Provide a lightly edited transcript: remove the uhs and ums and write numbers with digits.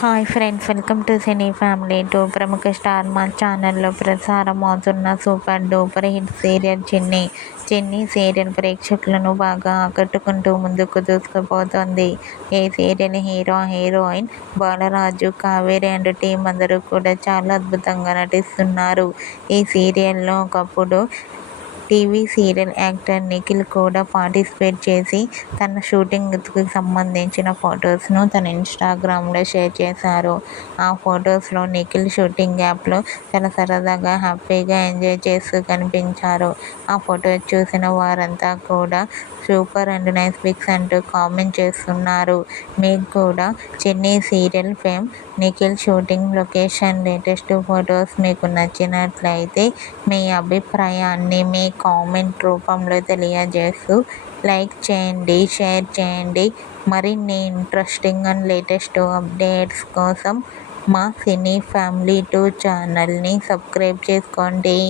Hi friends, welcome to cine family two. ప్రముఖ star మా ఛానల్లో ప్రసారం అవుతున్న సూపర్ డూపర్ హిట్ సీరియల్ చిన్ని సీరియల్ ప్రేక్షకులను బాగా ఆకట్టుకుంటూ ముందుకు దూసుకుపోతోంది. ఈ serial hero, heroine Balaraju, Kaveri and team అందరూ కూడా చాలా అద్భుతంగా నటిస్తున్నారు. ఈ సీరియల్లో ఒకప్పుడు టీవీ సీరియల్ యాక్టర్ నిఖిల్ కూడా పార్టిసిపేట్ చేసి తన షూటింగ్కి సంబంధించిన ఫొటోస్ను తన ఇన్స్టాగ్రామ్లో షేర్ చేశారు. ఆ ఫొటోస్లో నిఖిల్ షూటింగ్ యాప్లో చాలా సరదాగా, హ్యాపీగా ఎంజాయ్ చేస్తూ కనిపించారు. ఆ ఫొటోస్ చూసిన వారంతా కూడా సూపర్ అండ్ నైస్ పిక్స్ అంటూ కామెంట్ చేస్తున్నారు. మీకు కూడా చిన్ని serial fame Nikhil shooting location latest photos మీకు నచ్చినట్లయితే మీ అభిప్రాయాన్ని మీ కామెంట్ రూపంలో తెలియజేస్తూ లైక్ చేయండి, షేర్ చేయండి. మరిన్ని ఇంట్రెస్టింగ్ అండ్ లేటెస్ట్ అప్డేట్స్ కోసం మా సినీ ఫ్యామిలీ 2 ఛానల్ని సబ్స్క్రైబ్ చేసుకోండి.